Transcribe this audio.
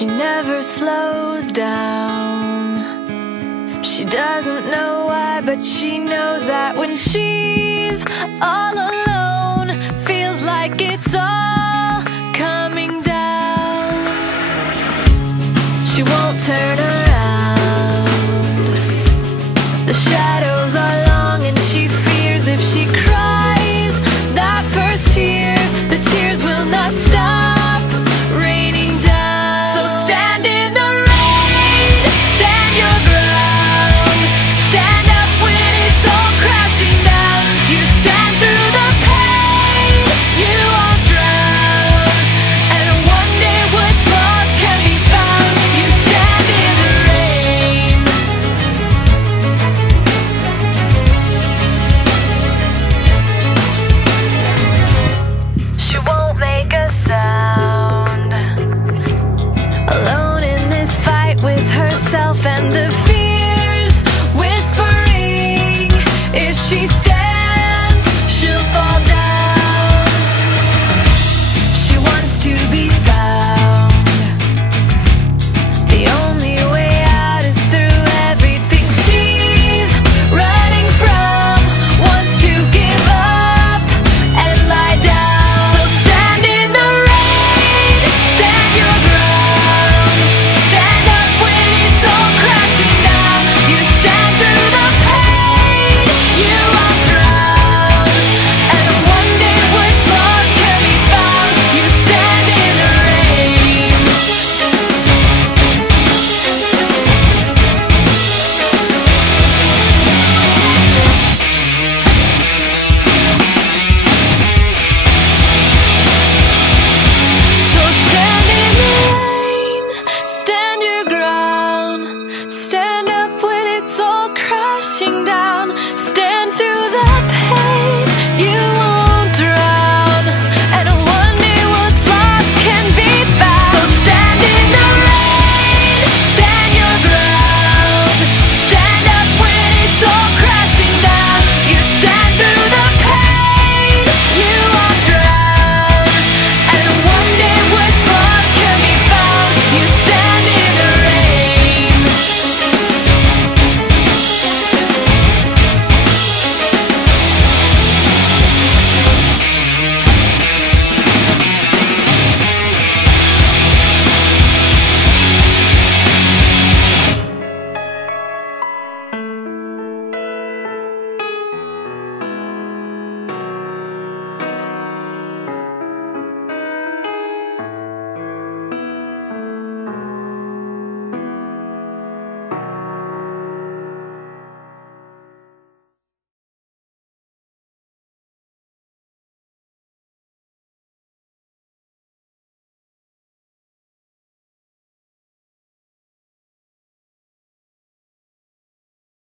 She never slows down. She doesn't know why, but she knows that when she's all alone, feels like it's all coming down. She won't turn around. The shadows are long and she fears if she cries that first tear, the tears will not stop raining down. So stand in the rain, stand your ground, stand up when it's all crashing down. You stand through the pain, you won't drown, and one day what's lost can be found. You stand in the rain. She won't make a sound, alone in this fight with herself and the